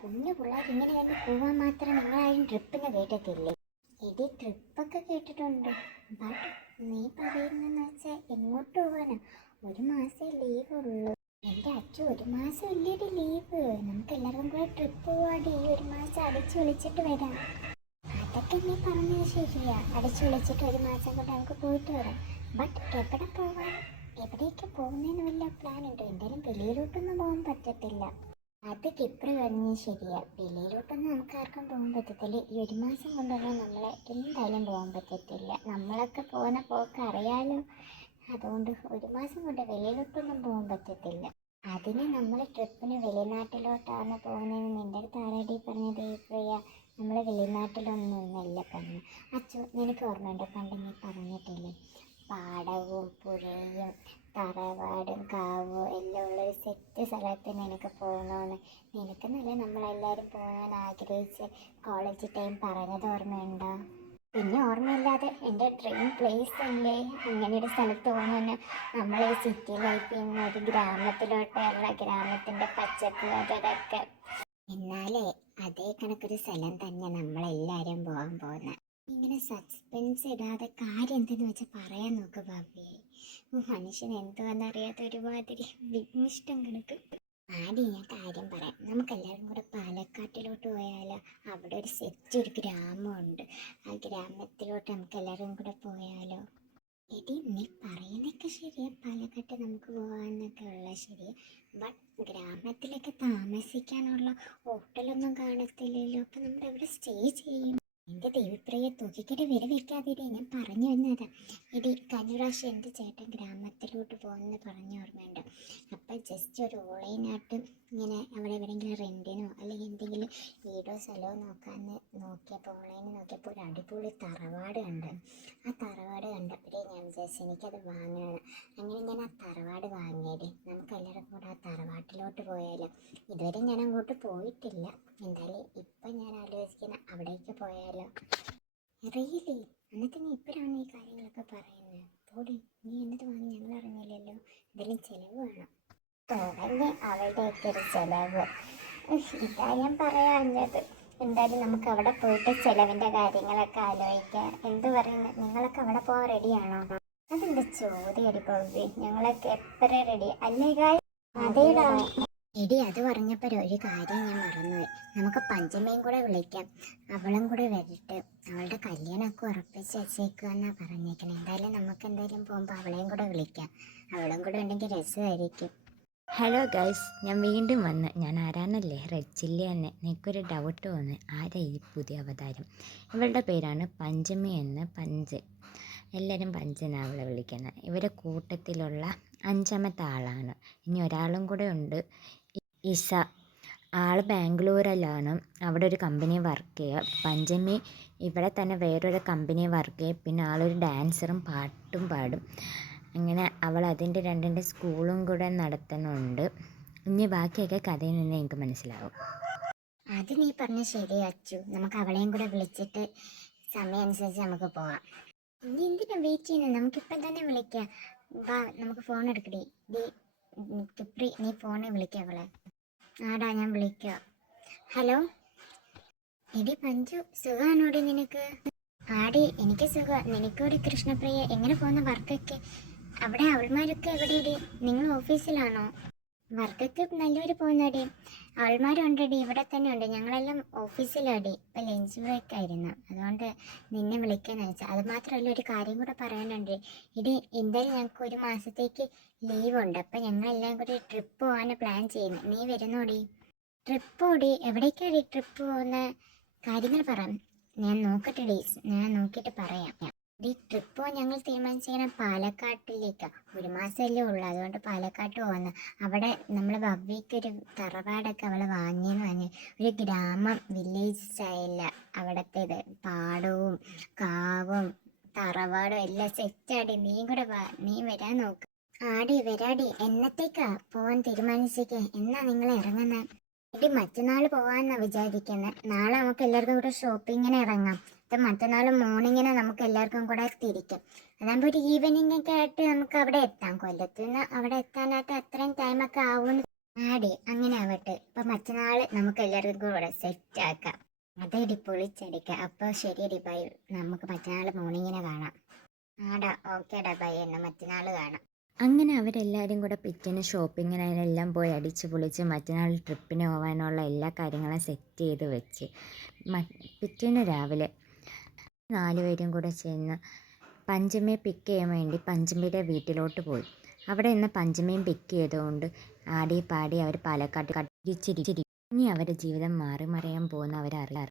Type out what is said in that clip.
പൊന്നു പിള്ളേർ ഇങ്ങനെ തന്നെ പോവാൻ മാത്രം നിങ്ങളാരും ട്രിപ്പിന് കേട്ടിട്ടില്ലേ? എടി ട്രിപ്പൊക്കെ കേട്ടിട്ടുണ്ട്. ബട്ട് നീ പറയുന്നതെന്ന് വെച്ചാൽ എങ്ങോട്ട് പോകാനാ? ഒരു മാസേ ലീവ് ഉള്ളൂ. എൻ്റെ അച്ഛൻ ഒരു മാസം ഇല്ലേടി ലീവ്. നമുക്ക് എല്ലാവർക്കും കൂടെ ട്രിപ്പ് പോവാടി. ഒരു മാസം അടിച്ചു വിളിച്ചിട്ട് വരാം. അതൊക്കെ നീ പറഞ്ഞത് ശരിയാ. അടിച്ചു വിളിച്ചിട്ട് ഒരു മാസം കൊണ്ട് നമുക്ക് പോയിട്ട് വരാം. ബട്ട് എവിടെ പോവാൻ? എവിടേക്ക് പോകുന്നതിന് വല്ല പ്ലാൻ ഉണ്ടോ? എന്തായാലും വെളിയിലോട്ടൊന്നും പോകാൻ പറ്റത്തില്ല. അത് കിപ്ര പറഞ്ഞത് ശരിയാ. വെളിയിലോട്ടൊന്നും നമുക്ക് ആർക്കും പോകാൻ പറ്റത്തില്ല. ഈ ഒരു മാസം കൊണ്ടൊന്നും നമ്മളെ എന്തായാലും പോകാൻ പറ്റത്തില്ല. നമ്മളൊക്കെ പോകുന്ന പോക്ക് അറിയാലോ. അതുകൊണ്ട് ഒരു മാസം കൊണ്ട് വെളിയിലോട്ടൊന്നും പോകാൻ പറ്റത്തില്ല. അതിന് നമ്മൾ ട്രിപ്പിന് വെളിനാട്ടിലോട്ടാണ് പോകുന്നതെന്ന് നിൻ്റെ അടുത്ത് ആരാടി പറഞ്ഞത് പ്രിയ? നമ്മൾ വെളിനാട്ടിലൊന്നുമല്ല പറഞ്ഞു. അച്ചു നിനക്ക് ഓർമ്മയുണ്ടോ? പണ്ട് നീ പറഞ്ഞിട്ടില്ലേ, പാടവും പുഴയും തറവാടും കാവും എല്ലാം ഉള്ളൊരു സെറ്റ് സ്ഥലത്ത് നിനക്ക് പോകണമെന്ന്. നിനക്കെന്നല്ല നമ്മളെല്ലാവരും പോകാൻ ആഗ്രഹിച്ച് കോളേജ് ടൈം പറഞ്ഞത് ഓർമ്മയുണ്ടോ? പിന്നെ ഓർമ്മയില്ലാതെ എൻ്റെ ഡ്രീം പ്ലേസ് അല്ലേ അങ്ങനെ ഒരു സ്ഥലത്ത് പോകണമെന്ന്. നമ്മൾ ഈ സിറ്റി ലൈഫിൽ നിന്ന് ഒരു ഗ്രാമത്തിലോട്ടുള്ള ഗ്രാമത്തിൻ്റെ പച്ചപ്പ് അതൊക്കെ. എന്നാലേ അതേ കണക്കൊരു സ്ഥലം തന്നെ നമ്മളെല്ലാവരും പോകാൻ പോകുന്നത്. ഇങ്ങനെ സസ്പെൻസ് ഇടാതെ കാര്യം എന്തെന്ന് വെച്ചാൽ പറയാൻ നോക്ക് ഭാവിയെ. മനുഷ്യൻ എന്തുവെന്നറിയാത്ത ഒരുമാതിരി വിഘ്നിഷ്ടം കണക്ക്. ആദ്യം ഞാൻ കാര്യം പറയാം. നമുക്കെല്ലാവരും കൂടെ പാലക്കാട്ടിലോട്ട് പോയാലോ? അവിടെ ഒരു സെറ്റ് ഒരു ഗ്രാമമുണ്ട്. ആ ഗ്രാമത്തിലോട്ട് നമുക്കെല്ലാവരും കൂടെ പോയാലോ? എടി നീ പറയുന്നതൊക്കെ ശരിയാ, പാലക്കാട്ട് നമുക്ക് പോകാമെന്നൊക്കെ ഉള്ള ശരിയാ. ബട്ട് ഗ്രാമത്തിലൊക്കെ താമസിക്കാനുള്ള ഹോട്ടലൊന്നും കാണത്തില്ലല്ലോ. അപ്പം നമ്മൾ എവിടെ സ്റ്റേ ചെയ്യും? എൻ്റെ ദൈവപ്രിയ തൂക്കിക്കടി വില വെക്കാതിരി. ഞാൻ പറഞ്ഞു വന്നതാ. എടി കഴിഞ്ഞ പ്രാവശ്യം എൻ്റെ ചേട്ടൻ ഗ്രാമത്തിലോട്ട് പോകുമെന്ന് പറഞ്ഞ ഓർമ്മയുണ്ട്. അപ്പം ജസ്റ്റ് ഒരു ഓൺലൈനായിട്ട് ഇങ്ങനെ അവിടെ എവിടെയെങ്കിലും റെൻറ്റിനോ അല്ലെങ്കിൽ എന്തെങ്കിലും വീടോ സ്ഥലമോ നോക്കിയപ്പോൾ ഓൺലൈനിൽ നോക്കിയപ്പോൾ ഒരു അടിപൊളി തറവാട് കണ്ട്. ആ തറവാട് കണ്ടപ്പോഴേ ഞാൻ വിചാരിച്ചു എനിക്കത് വാങ്ങണം. അങ്ങനെ ഞാൻ ആ തറവാട് വാങ്ങിയത്. നമുക്ക് എല്ലാവർക്കും കൂടെ ആ തറവാട്ടിലോട്ട് പോയാലോ? ഇതുവരെ ഞാൻ അങ്ങോട്ട് പോയിട്ടില്ല. എന്തായാലും ഇപ്പം ഞാൻ ആലോചിക്കുന്ന അവിടേക്ക് പോയാലോ? റിയലി? എന്നിട്ട് നീ ഇപ്പോഴാണ് ഈ കാര്യങ്ങളൊക്കെ പറയുന്നത്? പോടി, നീ എന്നിട്ട് വാങ്ങി ഞങ്ങൾ അറിഞ്ഞില്ലല്ലോ. ഇതിലും ചിലവ് വേണം. തുടങ്ങി അവളുടെയൊക്കെ ഒരു ചിലവ്. ഇതാ ഞാൻ പറയാഞ്ഞത്. എന്തായാലും നമുക്ക് അവിടെ പോയിട്ട് ചിലവിൻ്റെ കാര്യങ്ങളൊക്കെ ആലോചിക്കാം. എന്ത് പറയുന്നത്? നിങ്ങളൊക്കെ അവിടെ പോകാൻ റെഡിയാണോ? അതെന്താ ചോദ്യം അടി പൗവി? ഞങ്ങളൊക്കെ എപ്പോഴും റെഡി അല്ലേ കായ്? അതേടാ. എടി അത് പറഞ്ഞപ്പോൾ ഒരു കാര്യം ഞാൻ മറന്നുപോയി. നമുക്ക് പഞ്ചമയും കൂടെ വിളിക്കാം. അവളും കൂടെ വരട്ടെ. അവളുടെ കല്യാണമൊക്കെ ഉറപ്പിച്ച് വെച്ചേക്കുമെന്നാണ് പറഞ്ഞേക്കണേ. എന്തായാലും നമുക്ക് എന്തായാലും പോകുമ്പോൾ അവളെയും കൂടെ വിളിക്കാം. അവളും കൂടെ ഉണ്ടെങ്കിൽ രസമായിരിക്കും. ഹലോ ഗൈസ്, ഞാൻ വീണ്ടും വന്ന്. ഞാൻ ആരാന്നല്ലേ? റെഡ് ചില്ലി തന്നെ. എനിക്കൊരു ഡൗട്ട് വന്ന്, ആരാ ഈ പുതിയ അവതാരം? ഇവളുടെ പേരാണ് പഞ്ചമി എന്ന്. പഞ്ച്, എല്ലാവരും പഞ്ചെന്നാണ് അവളെ വിളിക്കുന്നത്. ഇവരുടെ കൂട്ടത്തിലുള്ള 5ാമത്തെ ആളാണ്. ഇനി ഒരാളും കൂടെ ഉണ്ട്, ഇസ. ആൾ ബാംഗ്ലൂരിലാണ്. അവിടെ ഒരു കമ്പനി വർക്ക് ചെയ്യുക. പഞ്ചമി ഇവിടെ തന്നെ വേറൊരു കമ്പനി വർക്ക് ചെയ്യുക. പിന്നെ ആളൊരു ഡാൻസറും പാട്ടും പാടും. അങ്ങനെ അവൾ അതിൻ്റെ രണ്ടിൻ്റെ സ്കൂളും കൂടെ നടത്തുന്നുണ്ട്. ഇനി ബാക്കിയൊക്കെ കഥയിൽ നിന്ന് എനിക്ക് മനസ്സിലാവും. അത് നീ പറഞ്ഞ ശരി അച്ചു. നമുക്ക് അവളെയും കൂടെ വിളിച്ചിട്ട് സമയം അനുസരിച്ച് നമുക്ക് പോവാം. ഇനി എന്തിനാ വെയിറ്റ് ചെയ്യുന്നത്? നമുക്കിപ്പം തന്നെ വിളിക്കാം. വാ, നമുക്ക് ഫോൺ എടുക്കടി. കിപ്രി, നീ ഫോണിൽ വിളിക്കാം അവളെ. ആടാ, ഞാൻ വിളിക്കാം. ഹലോ എടി പഞ്ചു, സുഖമാണോടി നിനക്ക്? ആടി, എനിക്ക് സുഖം. നിനക്കോടി കൃഷ്ണപ്രിയ? എങ്ങനെ പോകുന്ന വർക്കൊക്കെ? അവിടെ അവൾമാരൊക്കെ എവിടെയടി? നിങ്ങൾ ഓഫീസിലാണോ? വർക്കൊക്കെ നല്ലൊരു പോകുന്നടി. അവൾമാരുണ്ടടി, ഇവിടെ തന്നെ ഉണ്ട്. ഞങ്ങളെല്ലാം ഓഫീസിലാടി. ഇപ്പം ലഞ്ച് ബ്രേക്ക് ആയിരുന്നു, അതുകൊണ്ട് നിന്നെ വിളിക്കാന്ന് വെച്ചാൽ. അത് മാത്രമല്ല, ഒരു കാര്യം കൂടെ പറയാനുണ്ട്. ഇടി എന്തായാലും ഞങ്ങൾക്ക് ഒരു മാസത്തേക്ക് ലീവുണ്ട്. അപ്പം ഞങ്ങളെല്ലാം കൂടി ട്രിപ്പ് പോകാൻ പ്ലാൻ ചെയ്യുന്നു. നീ വരുന്നോടി? ട്രിപ്പോടി? എവിടേക്കാടി ട്രിപ്പ് പോകുന്ന? കാര്യങ്ങൾ പറയാം. ഞാൻ നോക്കട്ടെ, ഞാൻ നോക്കിയിട്ട് പറയാം. ഈ ട്രിപ്പ് ഞങ്ങൾ തീരുമാനിച്ചിരിക്കണം പാലക്കാട്ടിലേക്കാണ്. ഒരു മാസമല്ലേ ഉള്ളൂ, അതുകൊണ്ട് പാലക്കാട്ട് പോകുന്നു. അവിടെ നമ്മൾ ഭവ്യക്കൊരു തറവാടൊക്കെ അവൾ വാങ്ങിയെന്ന് പറഞ്ഞ്, ഒരു ഗ്രാമം വില്ലേജ് സ്റ്റൈലില്ല അവിടത്തേത്. പാടവും കാവും തറവാടും എല്ലാം സെറ്റാടി. നീ കൂടെ വാ, നീ വരാൻ നോക്ക്. ആടി വരാടി. എന്നത്തേക്കാ പോകാൻ തീരുമാനിച്ചേക്ക്? എന്നാ നിങ്ങൾ ഇറങ്ങുന്നത്? എടി മറ്റന്നാൾ പോകാമെന്നാണ് വിചാരിക്കുന്നത്. നാളെ നമുക്ക് എല്ലാവർക്കും കൂടെ ഷോപ്പിങ്ങിന് ഇറങ്ങാം. മറ്റന്നാൾ മോർണിങ്ങിന് നമുക്ക് എല്ലാവർക്കും കൂടെ തിരിക്കാം. അതാകുമ്പോൾ ഒരു ഈവനിങ് ഒക്കെ ആയിട്ട് നമുക്ക് അവിടെ എത്താം. കൊല്ലത്ത് നിന്ന് അവിടെ എത്താനായിട്ട് അത്രയും ടൈമൊക്കെ ആവും. ആടി അങ്ങനെ ആവട്ടെ. ഇപ്പൊ മറ്റന്നാള് നമുക്ക് എല്ലാവർക്കും കൂടെ സെറ്റ് ആക്കാം. അതേടി പൊളിച്ചടിക്കാം. അപ്പോൾ ശരിയടി ബൈ. നമുക്ക് മറ്റന്നാൾ മോർണിംഗിനെ കാണാം. ആടാ ഓക്കേടാ ബൈ. എന്നെ മറ്റന്നാൾ കാണാം. അങ്ങനെ അവരെല്ലാവരും കൂടെ പിറ്റേന്ന് ഷോപ്പിങ്ങിനെല്ലാം പോയി അടിച്ച് പൊളിച്ച് മറ്റന്നാൾ ട്രിപ്പിന് പോകാനുള്ള എല്ലാ കാര്യങ്ങളും സെറ്റ് ചെയ്ത് വെച്ച് പിറ്റേന്ന് രാവിലെ 4 പേരും കൂടെ ചെന്ന് പഞ്ചമിയെ പിക്ക് ചെയ്യാൻ വേണ്ടി പഞ്ചമിയുടെ വീട്ടിലോട്ട് പോയി. അവിടെ നിന്ന് പഞ്ചമിയും പിക്ക് ചെയ്തുകൊണ്ട് ആടി പാടി അവർ പാലക്കാട്ട് തിരിച്ചിരിക്കും. ഇനി അവരുടെ ജീവിതം മാറി മറിയാൻ പോകുന്ന അവരറിയാം.